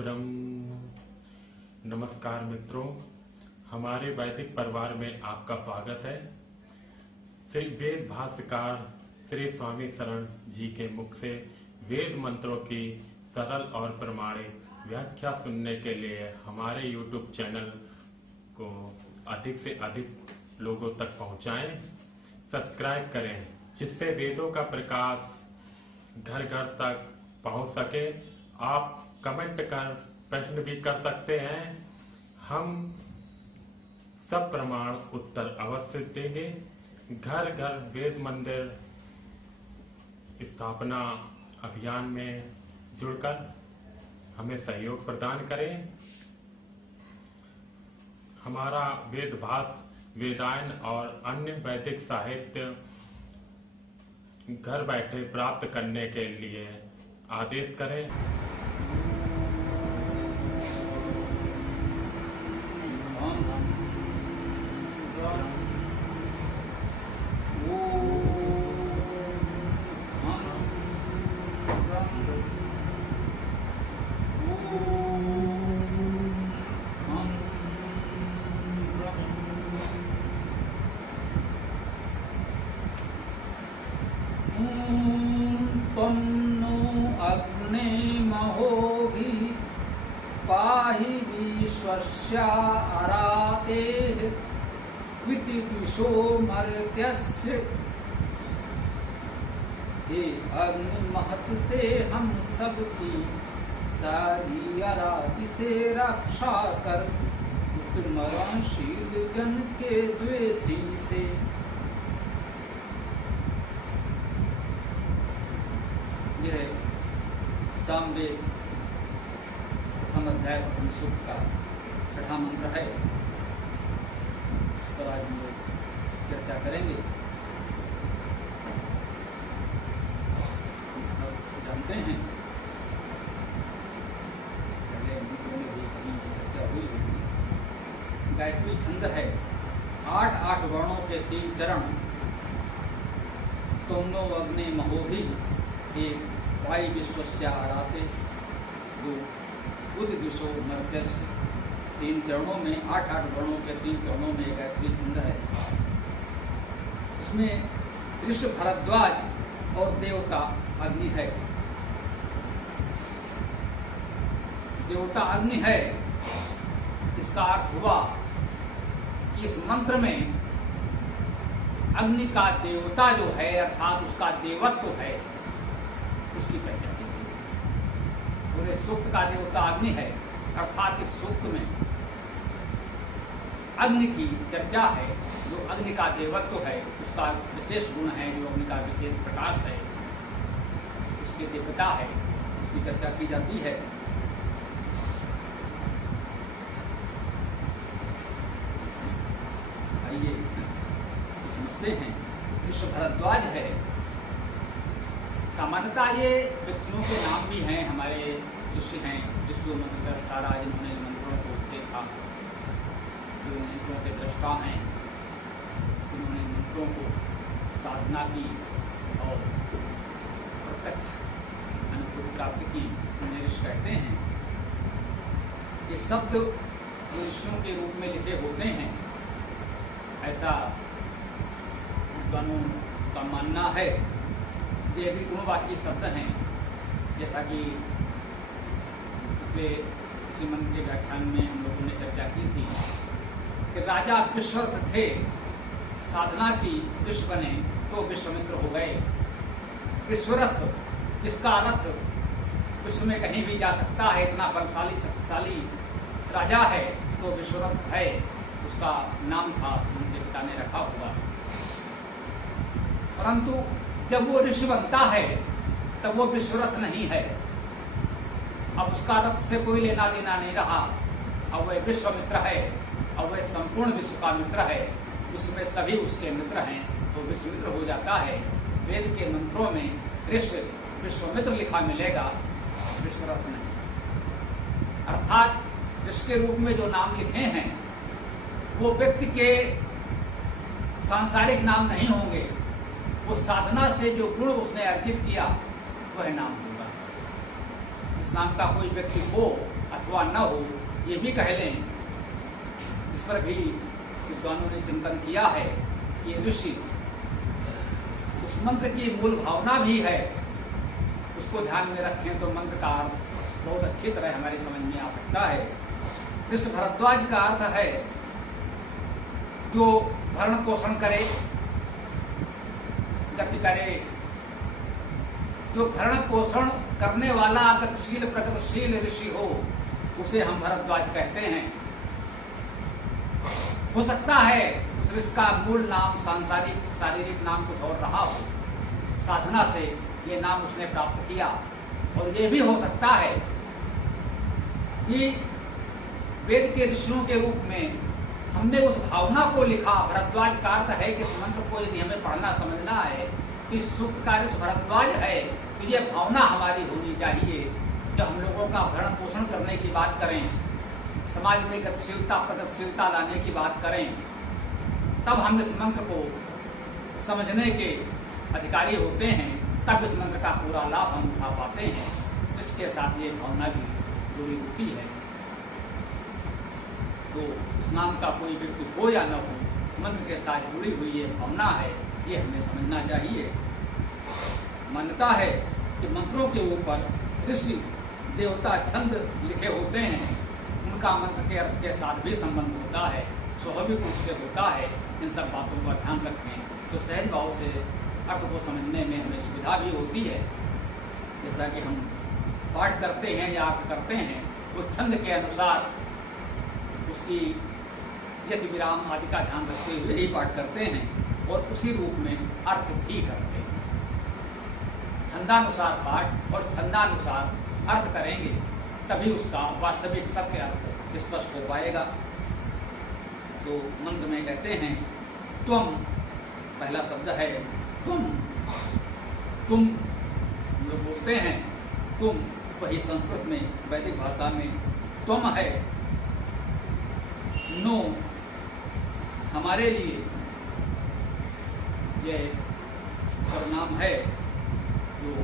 ब्रह्म। नमस्कार मित्रों, हमारे वैदिक परिवार में आपका स्वागत है। श्री वेद भाष्यकार श्री स्वामी शरण जी के मुख से वेद मंत्रों की सरल और प्रमाणिक व्याख्या सुनने के लिए हमारे YouTube चैनल को अधिक से अधिक लोगों तक पहुंचाएं, सब्सक्राइब करें, जिससे वेदों का प्रकाश घर घर तक पहुंच सके। आप कमेंट कर प्रश्न भी कर सकते हैं, हम सब प्रमाण उत्तर अवश्य देंगे। घर घर वेद मंदिर स्थापना अभियान में जुड़कर हमें सहयोग प्रदान करें। हमारा वेद भाष्य, वेदायन और अन्य वैदिक साहित्य घर बैठे प्राप्त करने के लिए आदेश करें। त्वं नो अग्ने महोभिः पाहि विश्वस्य अरातेः वितिदिशो मर्त्यस्य। हे अग्नि महत से हम सबकी सारी अराती से रक्षा कर, मरणशील जन के द्वेषी से। यह सामवेद प्रथम अध्याय प्रथम सूक्त का छठा मंत्र है। इस पर आज हम लोग चर्चा करेंगे। जानते हैं पहले मंत्रों में भी कहीं चर्चा हुई होगी। गायत्री छंद है, 8 वर्णों के 3 चरण। तुमनो अग्ने महोभी, एक वायु विश्वस्य आराते, दो बुध दिशो मर्त्यस्य। 3 चरणों में 8 वर्णों के 3 चरणों में गायत्री छंद है। इसमें ऋषि भरद्वाज और देवता अग्नि है। देवता अग्नि है, इसका अर्थ हुआ कि इस मंत्र में अग्नि का देवता जो है अर्थात उसका देवत्व है, उसकी चर्चा की गई। पूरे सूक्त का देवता अग्नि है, अर्थात इस सूक्त में अग्नि की चर्चा है। जो अग्नि का देवत्व है, उसका विशेष गुण है, जो अग्नि का विशेष प्रकाश है, उसकी दिव्यता है, उसकी चर्चा की जाती है। आइए समझते हैं। ऋषि भरद्वाज है। सामान्यतः ये व्यक्तियों के नाम भी हैं, हमारे ऋषि हैं, ऋषि मंत्र तारा, जिन्होंने मंत्रों को देखा, जो मंत्रों के दृष्टा हैं, जिन्होंने मंत्रों को साधना की और प्रत्यक्ष अनुभूति प्राप्त की, उन्हें ऋषि कहते हैं। ये शब्द जो ऋषियों के रूप में लिखे होते हैं, ऐसा विद्वानों का मानना है। ये भी गुणवाची शब्द हैं, जैसा कि इसी मंत्र के व्याख्यान में हम लोगों ने चर्चा की थी कि राजा विश्वरथ थे, साधना की विश्व बने तो विश्वामित्र हो गए। विश्वरथ, जिसका रथ विश्व में कहीं भी जा सकता है, इतना बलशाली शक्तिशाली राजा है, तो विश्वरथ है, उसका नाम था, उनके पिता ने रखा हुआ। परंतु जब वो ऋषि बनता है तब वो विश्वरथ नहीं है। अब उसका रथ से कोई लेना देना नहीं रहा। अब वह विश्वामित्र है, अब वह संपूर्ण विश्व का मित्र है, विश्व में सभी उसके मित्र हैं, तो विश्वमित्र हो जाता है। वेद के मंत्रों में ऋषि विश्वामित्र लिखा मिलेगा, विश्वरथ नहीं। अर्थात ऋषि के रूप में जो नाम लिखे हैं वो व्यक्ति के सांसारिक नाम नहीं होंगे, वो साधना से जो गुण उसने अर्जित किया वह नाम होगा। इस नाम का कोई व्यक्ति हो अथवा न हो, ये भी कह लें, इस पर भी विद्वानों ने चिंतन किया है कि ऋषि उस मंत्र की मूल भावना भी है, उसको ध्यान में रखें तो मंत्र का अर्थ बहुत अच्छी तरह हमारी समझ में आ सकता है। ऋषि भरद्वाज का अर्थ है जो भरण पोषण करे, गति करे, जो भरण पोषण करने वाला गतिशील प्रगतिशील ऋषि हो, उसे हम भरद्वाज कहते हैं। हो सकता है उस ऋषि का मूल नाम सांसारिक शारीरिक नाम कुछ और रहा हो, साधना से ये नाम उसने प्राप्त किया। और ये भी हो सकता है कि वेद के ऋषियों के रूप में हमने उस भावना को लिखा। भरद्वाज का अर्थ है कि इस मंत्र को यदि हमें पढ़ना समझना है कि सूक्त का ऋषि भरद्वाज है, तो ये भावना हमारी होनी चाहिए। जब हम लोगों का भरण पोषण करने की बात करें, समाज में गतिशीलता प्रगतिशीलता लाने की बात करें, तब हम इस मंत्र को समझने के अधिकारी होते हैं, तब इस मंत्र का पूरा लाभ हम उठा पाते हैं। इसके साथ ये भावना भी जुड़ी होती है। तो उस नाम का कोई व्यक्ति हो या न हो, मंत्र के साथ जुड़ी हुई ये भावना है, ये हमें समझना चाहिए। मान्यता है कि मंत्रों के ऊपर ऋषि देवता छंद लिखे होते हैं, उनका मंत्र के अर्थ के साथ भी संबंध होता है, स्वाभाविक रूप से होता है। इन सब बातों का ध्यान रखें तो सहज भाव से अर्थ को समझने में हमें सुविधा भी होती है। जैसा कि हम पाठ करते हैं या अर्थ करते हैं, वो छंद के अनुसार उसकी यति विराम आदि का ध्यान रखते हुए ही पाठ करते हैं और उसी रूप में अर्थ भी करते हैं। छंदानुसार पाठ और छंदानुसार अर्थ करेंगे, तभी उसका वास्तविक सत्य अर्थ स्पष्ट हो पाएगा। तो मंत्र में कहते हैं त्वम, पहला शब्द है तुम। तुम जो बोलते हैं तुम, वही संस्कृत में वैदिक भाषा में त्वम है। नो, हमारे लिए, यह सर्वनाम है जो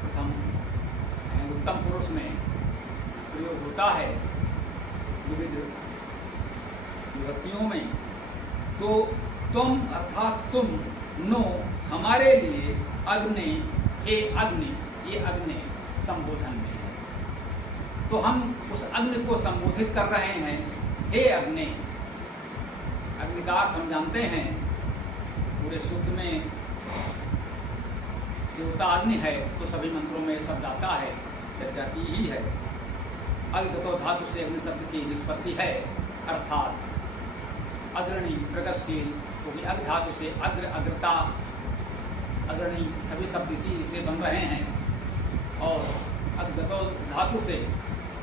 प्रथम उत्तम पुरुष में प्रयोग होता है विविध विभक्तियों में। तो तुम अर्थात तुम, नो हमारे लिए, अग्नि, हे अग्नि, ये अग्नि संबोधन में है। तो हम उस अग्नि को संबोधित कर रहे हैं, हे अग्नि। अग्नि का अर्थ हम जानते हैं, पूरे सूत्र में देवता अग्नि है, तो सभी मंत्रों में शब्द आता है, चर्चा की ही है। अग्नितो धातु से अग्नि शब्द की निष्पत्ति है, अर्थात अग्रणी प्रगतिशील, क्योंकि अग्नि धातु से अग्र, अग्रता, अग्रणी सभी शब्द इसी से बन रहे हैं। और अग्नितो धातु से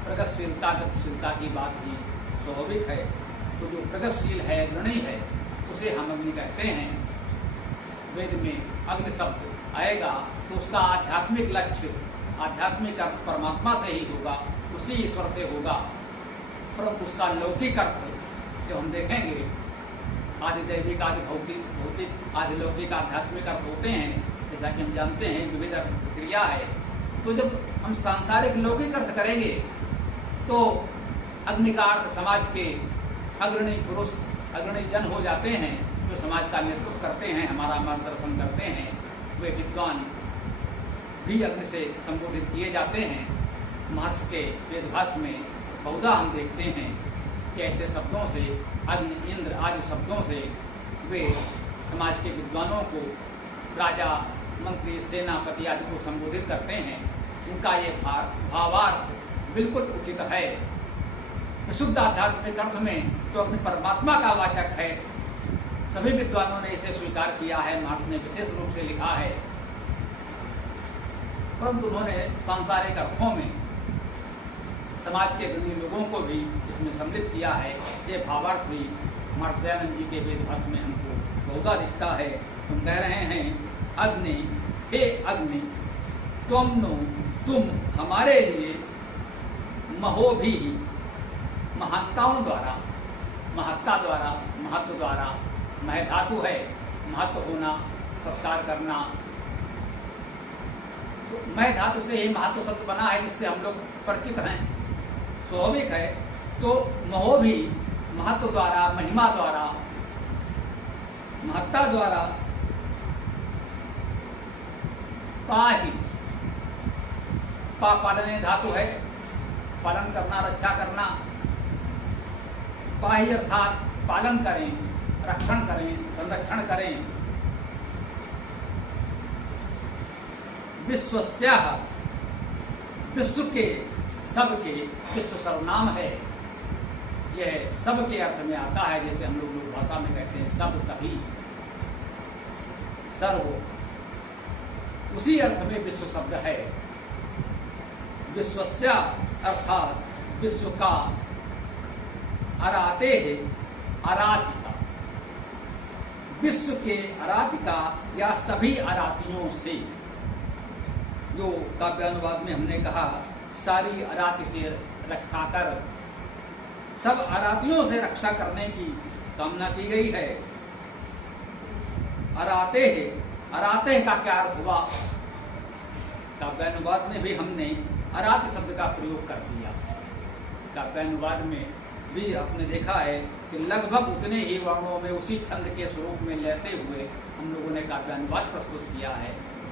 प्रगतिशीलता गतिशीलता की बात भी स्वाभाविक है। तो जो प्रगतिशील है, अग्रणी है, उसे हम अग्नि कहते हैं। वेद में अग्नि शब्द आएगा तो उसका आध्यात्मिक लक्ष्य, आध्यात्मिक अर्थ परमात्मा से ही होगा, उसी ईश्वर से होगा। परंतु उसका लौकिक अर्थ जो हम देखेंगे, आदि दैविक, आदि भौतिक, भौतिक आदि लौकिक आध्यात्मिक अर्थ होते हैं। जैसा कि हम जानते हैं विविध क्रिया है। तो जब हम सांसारिक लौकिक अर्थ करेंगे तो अग्नि का अर्थ समाज के अग्रणी पुरुष, अग्रणी जन हो जाते हैं, जो समाज का नेतृत्व करते हैं, हमारा मार्गदर्शन करते हैं। वे विद्वान भी अग्नि से संबोधित किए जाते हैं। महर्षि के वेदभाष में बहुधा हम देखते हैं कि ऐसे शब्दों से, अग्नि, इंद्र आदि शब्दों से वे समाज के विद्वानों को, राजा, मंत्री, सेनापति आदि को संबोधित करते हैं। उनका ये भावार्थ बिल्कुल उचित है। विशुद्ध आध्यात्मिक अर्थ में तो अग्नि परमात्मा का वाचक है। सभी विद्वानों ने इसे स्वीकार किया है, महर्षि ने विशेष रूप से लिखा है। परंतु उन्होंने सांसारिक अर्थों में समाज के गुणी लोगों को भी इसमें सम्मिलित किया है। ये भावार्थ भी महर्षि दयानंद जी के वेदभाष में हमको बहुधा दिखता है। तुम कह रहे हैं अग्नि, हे अग्नि, त्वम नो, तुम हमारे लिए, महो भी, महात्ताओं द्वारा, महत्ता द्वारा, महत्व द्वारा, मह धातु है, महत्व होना, सत्कार करना, मैं धातु से ही महत्व शब्द बना है, जिससे हम लोग परिचित हैं, स्वाभाविक है। तो महो भी महत्व द्वारा, महिमा द्वारा, महत्ता द्वारा पाहि, पालने धातु है, पालन करना, रक्षा करना। पाहि अर्थात पालन करें, रक्षण करें, संरक्षण करें। विश्वस्याः, विश्व के, सबके, विश्व सर्वनाम है, यह सब के अर्थ में आता है। जैसे हम लोग भाषा में कहते हैं सब, सभी, सर्व, उसी अर्थ में विश्व शब्द है। विश्वस्या अर्थात विश्व का, अराते है, अरातिका, विश्व के अरातिका या सभी अरातियों से, जो काव्यानुवाद में हमने कहा सारी अराति से रक्षा कर, सब अरातियों से रक्षा करने की कामना की गई है। अराते है, अराते का क्या अर्थ हुआ? काव्यानुवाद में भी हमने अराति शब्द का प्रयोग कर दिया। काव्यानुवाद में भी आपने देखा है कि लगभग उतने ही वर्णों में, उसी छंद के स्वरूप में लेते हुए हम लोगों ने काव्यानुवाद प्रस्तुत किया है।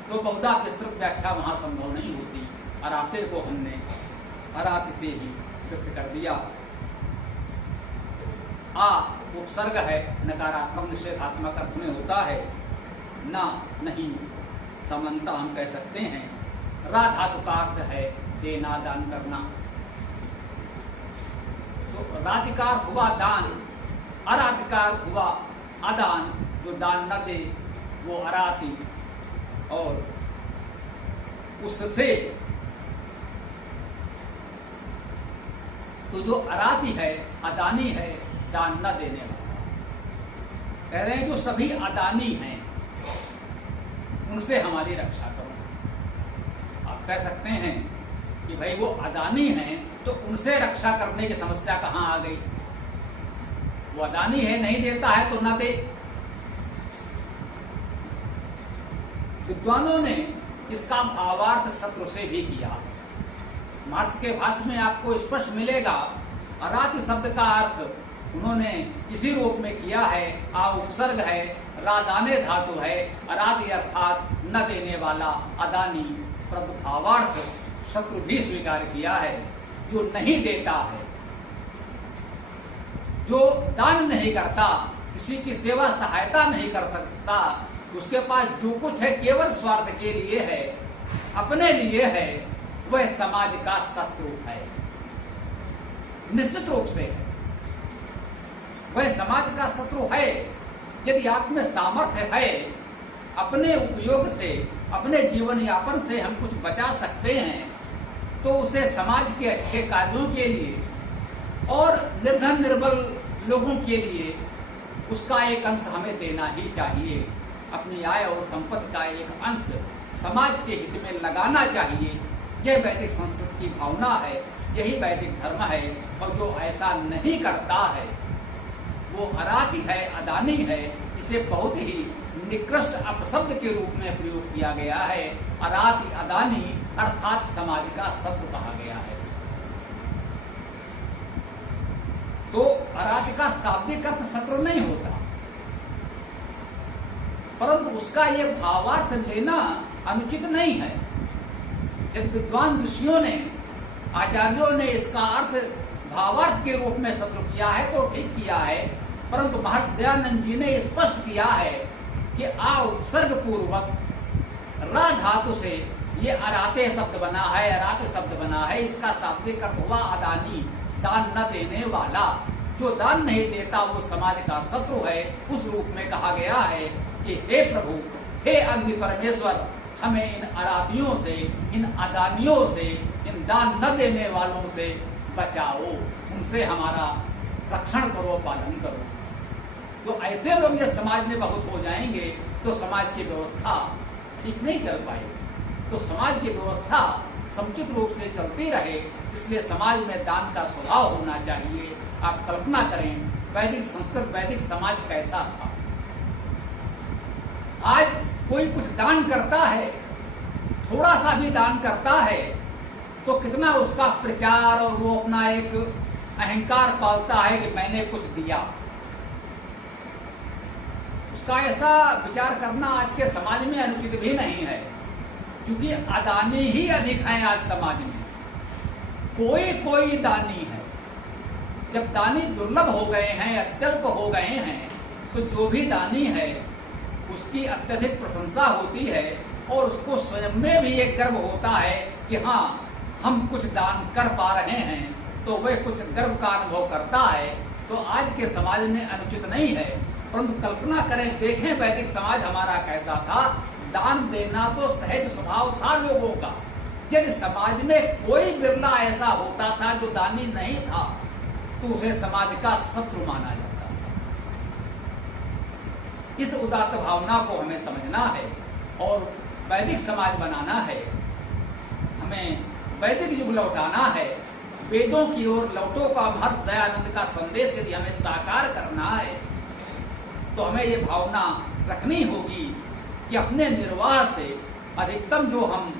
तो बहुधा विस्तृत व्याख्या वहां संभव नहीं होती। अराते को हमने अराति से ही व्यक्त कर दिया। आ उपसर्ग है, नकारात्मक निषेधात्मक अर्थ में होता है। ना, नहीं, समानता हम कह सकते हैं। रा धातु का अर्थ है देना, दान करना। तो राति का अर्थ हुआ दान, अराति का अर्थ हुआ अदान, जो दान न दे वो अराति, और उससे, तो जो अराति है, अदानी है, दान न देने वाला। कह रहे हैं जो सभी अदानी हैं उनसे हमारी रक्षा करो। आप कह सकते हैं कि भाई वो अदानी हैं तो उनसे रक्षा करने की समस्या कहां आ गई? वो अदानी है, नहीं देता है तो न दे। विद्वानों ने इसका भावार्थ शत्रु से भी किया। मार्क्स के भाष्य में आपको स्पष्ट मिलेगा। अराति शब्द का अर्थ उन्होंने इसी रूप में किया है। आ उपसर्ग है, रादाने धातु है, अराति अर्थात न देने वाला, अदानी। परंतु भावार्थ शत्रु भी स्वीकार किया है। जो नहीं देता है, जो दान नहीं करता, किसी की सेवा सहायता नहीं कर सकता, उसके पास जो कुछ है केवल स्वार्थ के लिए है, अपने लिए है, वह समाज का शत्रु है। निश्चित रूप से है, वह समाज का शत्रु है। यदि आप में सामर्थ्य है, अपने उपयोग से, अपने जीवन यापन से हम कुछ बचा सकते हैं, तो उसे समाज के अच्छे कार्यों के लिए और निर्धन निर्बल लोगों के लिए उसका एक अंश हमें देना ही चाहिए। अपनी आय और संपत्ति का एक अंश समाज के हित में लगाना चाहिए। यह वैदिक संस्कृति की भावना है, यही वैदिक धर्म है। और जो ऐसा नहीं करता है वो अराति है, अदानी है। इसे बहुत ही निकृष्ट अपशब्द के रूप में प्रयोग किया गया है। अराति, अदानी अर्थात समाज का शत्रु कहा गया है। तो अराति का शाब्दिक अर्थ शत्रु नहीं होता, परंतु उसका ये भावार्थ लेना अनुचित नहीं है। यदि विद्वान ऋषियों ने, आचार्यों ने इसका अर्थ भावार्थ के रूप में शत्रु किया है तो ठीक किया है, परंतु महर्षि दयानंद जी ने स्पष्ट किया है कि आ उपसर्ग पूर्वक रा धातु से ये अराते शब्द बना है, अराते शब्द बना है। इसका शाब्दिक अर्थ हुआ अदानी, दान न देने वाला। जो दान नहीं देता वो समाज का शत्रु है। उस रूप में कहा गया है कि हे प्रभु, हे अग्नि परमेश्वर, हमें इन अरातियों से, इन अदानियों से, इन दान न देने वालों से बचाओ, उनसे हमारा रक्षण करो, पालन करो। तो ऐसे लोग जब समाज में बहुत हो जाएंगे तो समाज की व्यवस्था ठीक नहीं चल पाएगी। तो समाज की व्यवस्था समुचित रूप से चलती रहे, इसलिए समाज में दान का स्वभाव होना चाहिए। आप कल्पना करें वैदिक संस्कृत, वैदिक समाज कैसा था। आज कोई कुछ दान करता है, थोड़ा सा भी दान करता है तो कितना उसका प्रचार और वो अपना एक अहंकार पालता है कि मैंने कुछ दिया। उसका ऐसा विचार करना आज के समाज में अनुचित भी नहीं है, क्योंकि अदानी ही अधिक हैं आज समाज में। कोई कोई दानी है। जब दानी दुर्लभ हो गए हैं, अत्यल्प हो गए हैं, तो जो भी दानी है उसकी अत्यधिक प्रशंसा होती है और उसको स्वयं में भी एक गर्व होता है कि हाँ, हम कुछ दान कर पा रहे हैं, तो वह कुछ गर्व का अनुभव करता है। तो आज के समाज में अनुचित नहीं है, परंतु कल्पना करें, देखें वैदिक समाज हमारा कैसा था। दान देना तो सहज स्वभाव था लोगों का। यदि समाज में कोई बिरला ऐसा होता था जो दानी नहीं था, तो उसे समाज का शत्रु माना जाता था। इस उदात्त भावना को हमें समझना है और वैदिक समाज बनाना है। हमें वैदिक युग लौटाना है। वेदों की ओर लौटो का महर्षि दयानंद का संदेश यदि हमें साकार करना है, तो हमें ये भावना रखनी होगी कि अपने निर्वाह से अधिकतम जो हम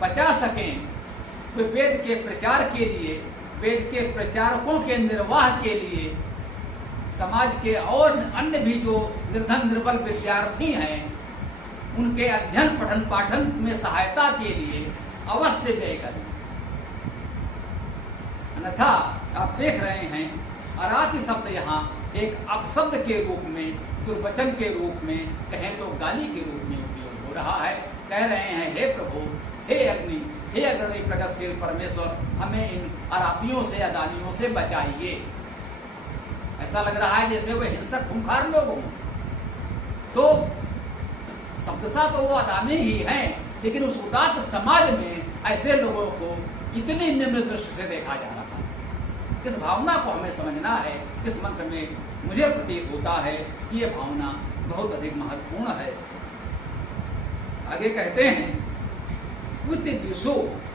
बचा सकें, वे वेद के प्रचार के लिए, वेद के प्रचारकों के निर्वाह के लिए, समाज के और अन्य भी जो निर्धन निर्बल विद्यार्थी हैं उनके अध्ययन पठन पाठन में सहायता के लिए अवश्य व्यय करें। अन्यथा आप देख रहे हैं अराति शब्द यहाँ एक अपशब्द के रूप में, दुर्वचन के रूप में, कहें तो गाली के रूप में उपयोग हो रहा है। कह रहे हैं, हे प्रभु, हे अग्नि, हे अग्नि प्रगतिशील परमेश्वर, हमें इन अरातियों से, अदानियों से बचाइए। ऐसा लग रहा है जैसे वे हिंसक खूंखार लोग हों। तो शब्दशः तो वो अदानी ही हैं, लेकिन उस उदात्त समाज में ऐसे लोगों को इतनी निम्न दृष्टि से देखा जा रहा था। इस भावना को हमें समझना है। इस मंत्र में मुझे प्रतीत होता है कि ये भावना बहुत अधिक महत्वपूर्ण है। आगे कहते हैं, उत दिशो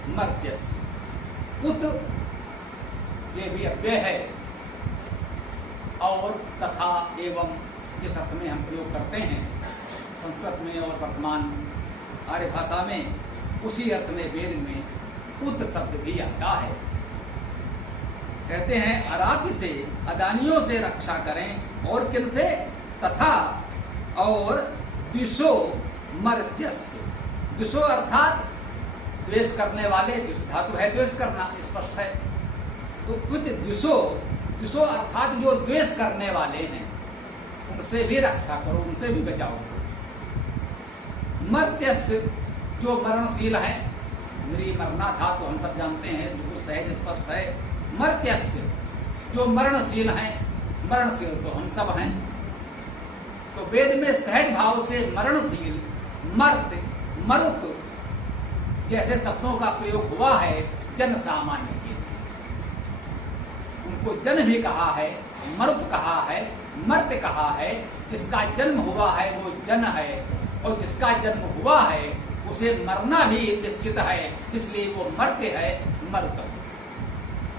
मर्त्यस्य। उत ये भी अव्यय है और तथा एवं जिस अर्थ में हम प्रयोग करते हैं संस्कृत में और वर्तमान आर्य भाषा में, उसी अर्थ में वेद में उत शब्द भी आता है। कहते हैं, अराति से, अदानियों से रक्षा करें। और किनसे? तथा और दिशो मर्त्यस्य। दिशो अर्थात द्वेष करने वाले, द्वेष धातु है द्वेष करना, स्पष्ट है। तो उत दिशो, दिशो अर्थात जो द्वेष करने वाले हैं उनसे भी रक्षा करो, उनसे भी बचाओ। मर्त्यस्य जो मरणशील है, मेरी मरना था तो हम सब जानते हैं, जो सहज स्पष्ट है। मर्त्यस्य जो मरणशील हैं, मरणशील तो हम सब हैं। तो वेद में सहज भाव से मरणशील, मर्त्य, मरुत जैसे शब्दों का प्रयोग हुआ है जन सामान्य के लिए। उनको जन भी कहा है, मरुत कहा है, मर्त्य कहा है। जिसका जन्म हुआ है वो जन है, और जिसका जन्म हुआ है उसे मरना भी निश्चित है, इसलिए वो मर्त्य है, मरुत।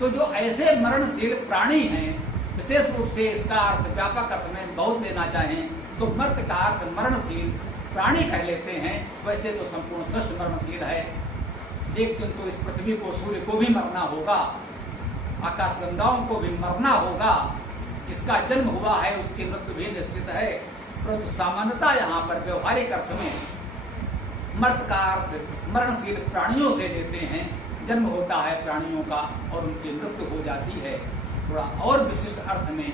तो जो ऐसे मरणशील प्राणी हैं, विशेष रूप से इसका अर्थ व्यापक अर्थ में बहुत लेना चाहें तो मर्त्य का अर्थ मरणशील प्राणी कह लेते हैं। वैसे तो संपूर्ण सृष्टि मरणशील है। एक दिन तो इस पृथ्वी को, सूर्य को भी मरना होगा, आकाशगंगाओं को भी मरना होगा। जिसका जन्म हुआ है उसकी मृत्यु भी निश्चित है। परंतु सामान्यता यहाँ पर व्यवहारिक अर्थ में मर्त्य का अर्थ मरणशील प्राणियों से लेते हैं। जन्म होता है प्राणियों का और उनकी मृत्यु हो जाती है। थोड़ा और विशिष्ट अर्थ में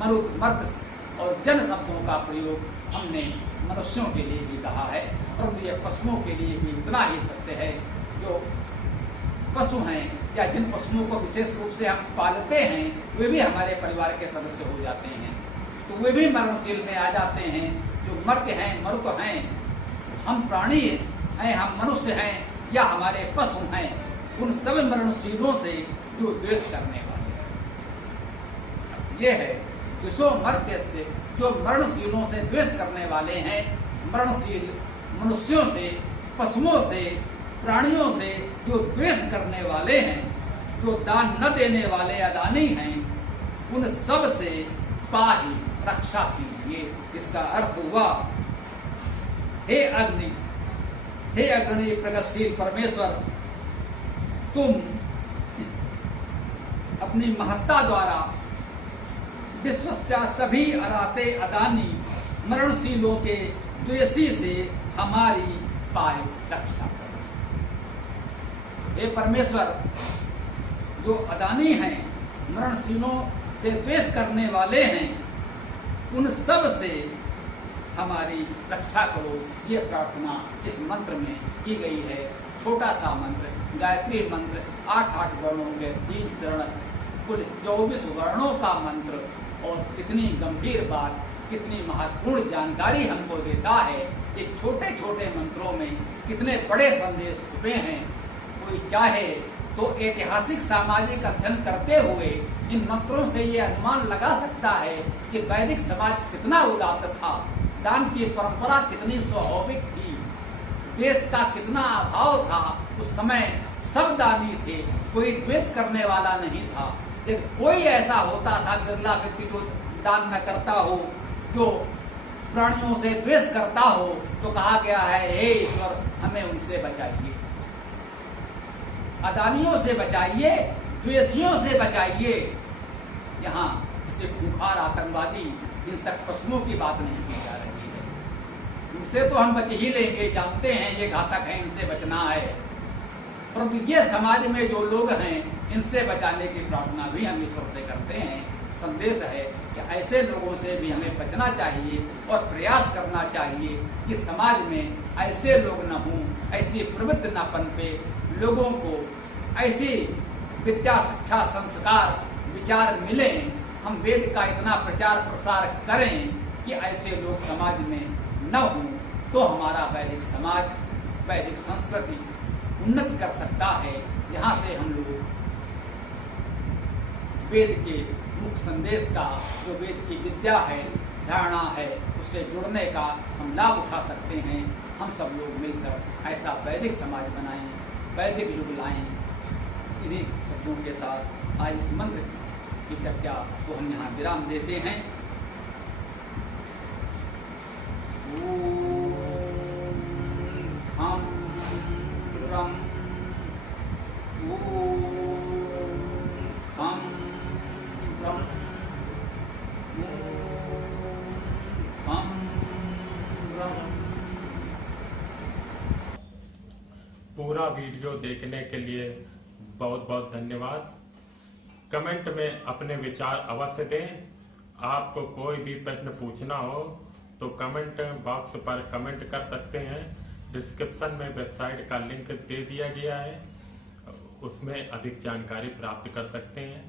मरुत, मर्त्य और जन शब्दों का प्रयोग हमने मनुष्यों के लिए भी कहा है, परंतु यह पशुओं के लिए भी उतना ही सत्य है। जो पशु हैं या जिन पशुओं को विशेष रूप से हम पालते हैं, वे भी हमारे परिवार के सदस्य हो जाते हैं, तो वे भी मरणशील में आ जाते हैं। जो मर्त्य हैं, मरुत हैं, हम प्राणी हैं, हम मनुष्य हैं या हमारे पशु हैं, उन सब मरणशीलों से जो द्वेष करने वाले हैं। ये है द्वेषो मर्त्यस्य, जो मरणशीलों से द्वेष करने वाले हैं। मरणशील मनुष्यों से, पशुओं से, प्राणियों से जो द्वेष करने वाले हैं, जो दान न देने वाले अदानी हैं, उन सब से पाही, रक्षा कीजिए। इसका अर्थ हुआ, हे अग्नि, हे अग्रणी प्रगतिशील परमेश्वर, तुम अपनी महत्ता द्वारा विश्वस्या सभी अराते अदानी मरणशीलों के द्वेषी से हमारी पाए रक्षा करो। हे परमेश्वर, जो अदानी हैं, मरणशीलों से द्वेष करने वाले हैं, उन सब से हमारी रक्षा करो। ये प्रार्थना इस मंत्र में की गई है। छोटा सा मंत्र, गायत्री मंत्र, 8 वर्णों के 3 चरण, कुल 24 वर्णों का मंत्र, और कितनी गंभीर बात, कितनी महत्वपूर्ण जानकारी हमको देता है। ये छोटे छोटे मंत्रों में कितने बड़े संदेश छुपे हैं। कोई चाहे तो ऐतिहासिक सामाजिक अध्ययन करते हुए इन मंत्रों से ये अनुमान लगा सकता है कि वैदिक समाज कितना उदात्त था, दान की परंपरा कितनी स्वाभाविक थी, देश का कितना अभाव था। उस समय सब दानी थे, कोई द्वेष करने वाला नहीं था। यदि कोई ऐसा होता था बिरला व्यक्ति जो दान न करता हो, जो प्राणियों से द्वेष करता हो, तो कहा गया है, हे ईश्वर, हमें उनसे बचाइए, अदानियों से बचाइए, द्वेषियों से बचाइए। यहाँ किसी खूंखार आतंकवादी हिंसक पशुओं की बात नहीं की जा रही है। उनसे तो हम बच ही लेंगे, जानते हैं ये घातक है, इनसे बचना है, परंतु ये समाज में जो लोग हैं, इनसे बचाने की प्रार्थना भी हम ईश्वर से करते हैं। संदेश है कि ऐसे लोगों से भी हमें बचना चाहिए और प्रयास करना चाहिए कि समाज में ऐसे लोग न हों, ऐसी प्रवृत्ति न पनपे, लोगों को ऐसी विद्या, शिक्षा, संस्कार, विचार मिलें। हम वेद का इतना प्रचार प्रसार करें कि ऐसे लोग समाज में न हों, तो हमारा वैदिक समाज, वैदिक संस्कृति उन्नति कर सकता है। यहाँ से हम लोग वेद के मुख्य संदेश का, जो वेद की विद्या है, धारणा है, उससे जुड़ने का हम लाभ उठा सकते हैं। हम सब लोग मिलकर ऐसा वैदिक समाज बनाएं, वैदिक युग लाएं। इन्हीं शब्दों के साथ आज इस मंत्र की चर्चा को हम यहाँ विराम देते हैं। हम रम हम रम हम रम। पूरा वीडियो देखने के लिए बहुत बहुत धन्यवाद। कमेंट में अपने विचार अवश्य दें। आपको कोई भी प्रश्न पूछना हो तो कमेंट बॉक्स पर कमेंट कर सकते हैं। डिस्क्रिप्शन में वेबसाइट का लिंक दे दिया गया है, उसमें अधिक जानकारी प्राप्त कर सकते हैं।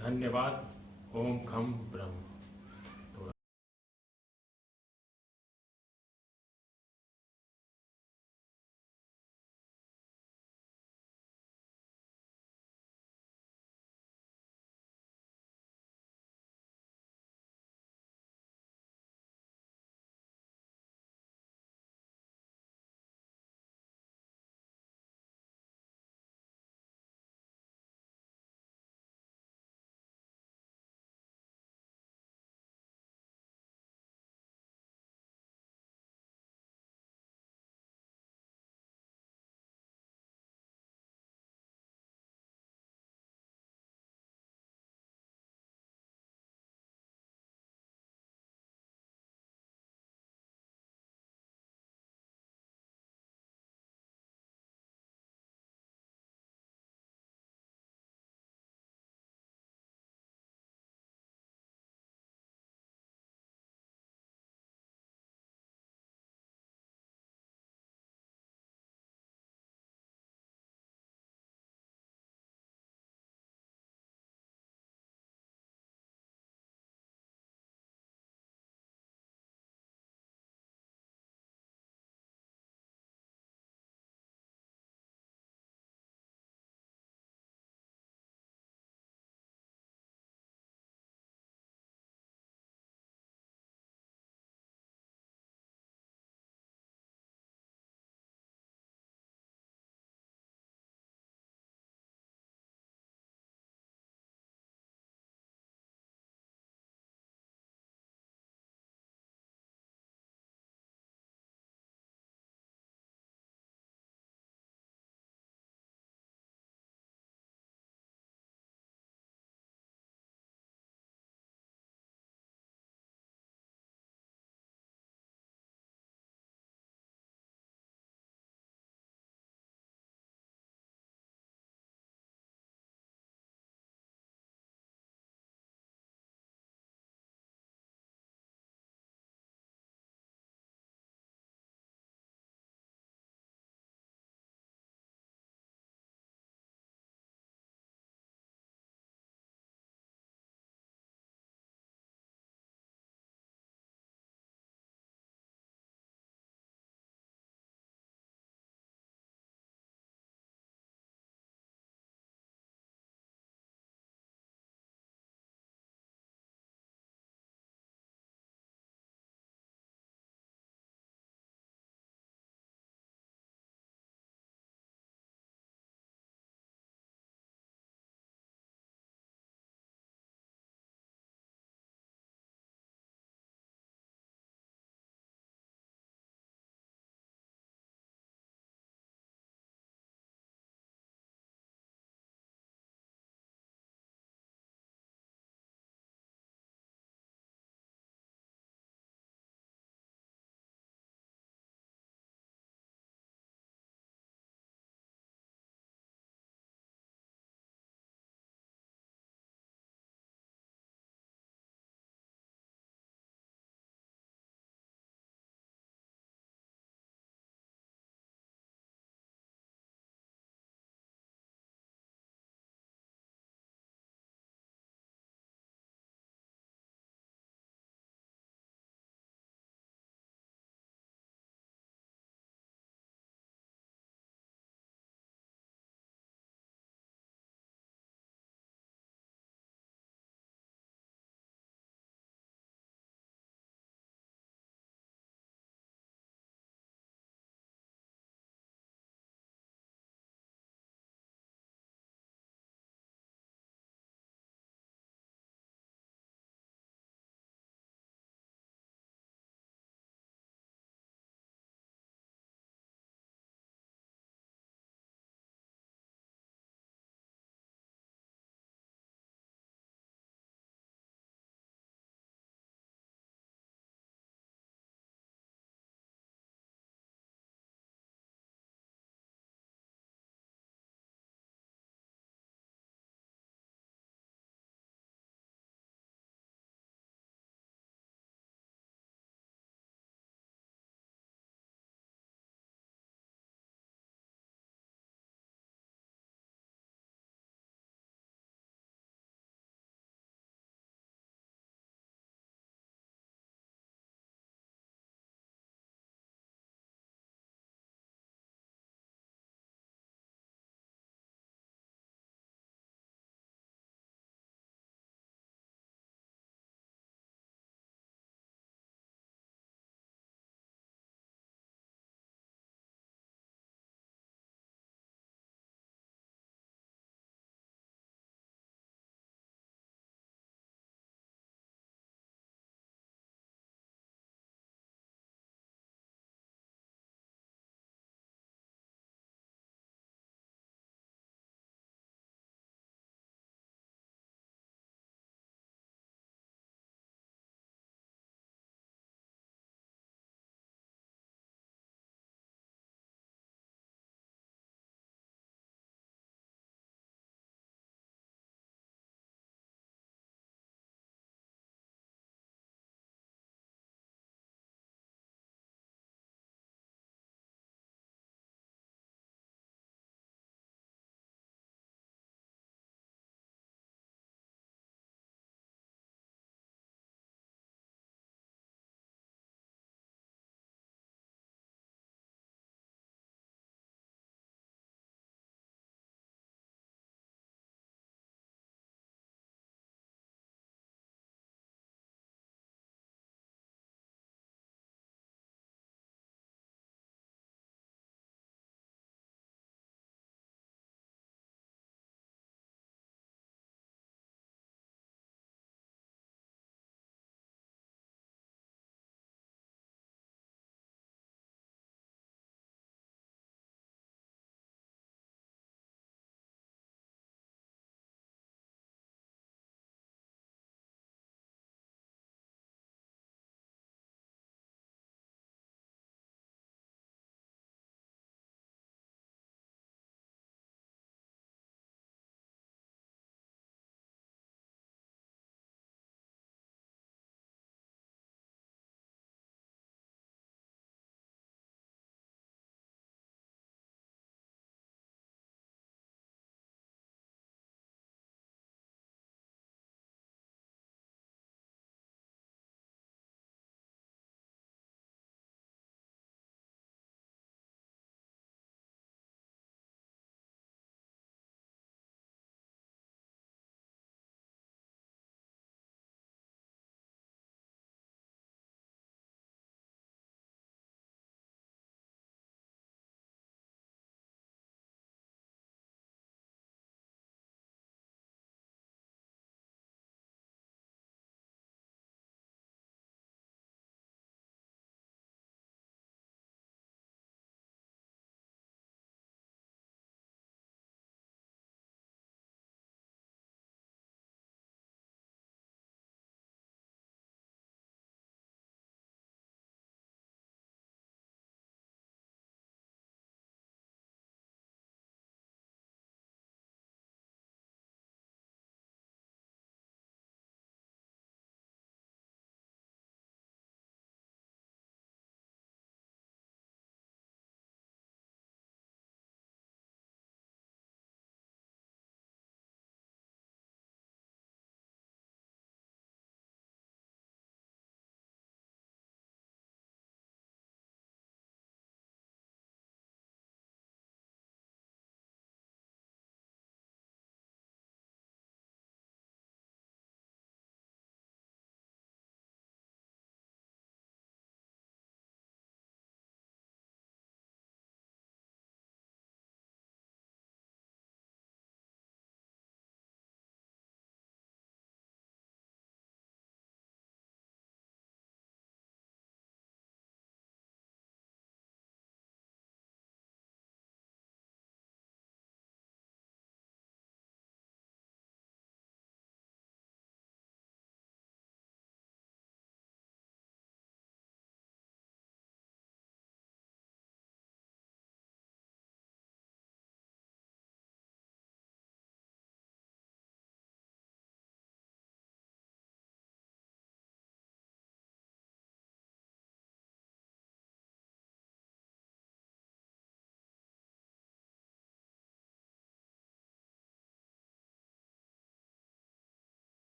धन्यवाद। ओम खम ब्रह्म।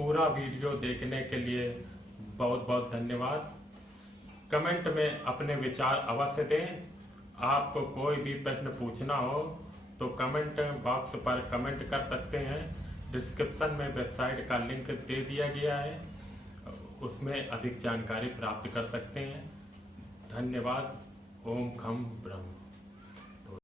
पूरा वीडियो देखने के लिए बहुत बहुत धन्यवाद। कमेंट में अपने विचार अवश्य दें। आपको कोई भी प्रश्न पूछना हो तो कमेंट बॉक्स पर कमेंट कर सकते हैं। डिस्क्रिप्शन में वेबसाइट का लिंक दे दिया गया है, उसमें अधिक जानकारी प्राप्त कर सकते हैं। धन्यवाद। ओम खम ब्रह्म।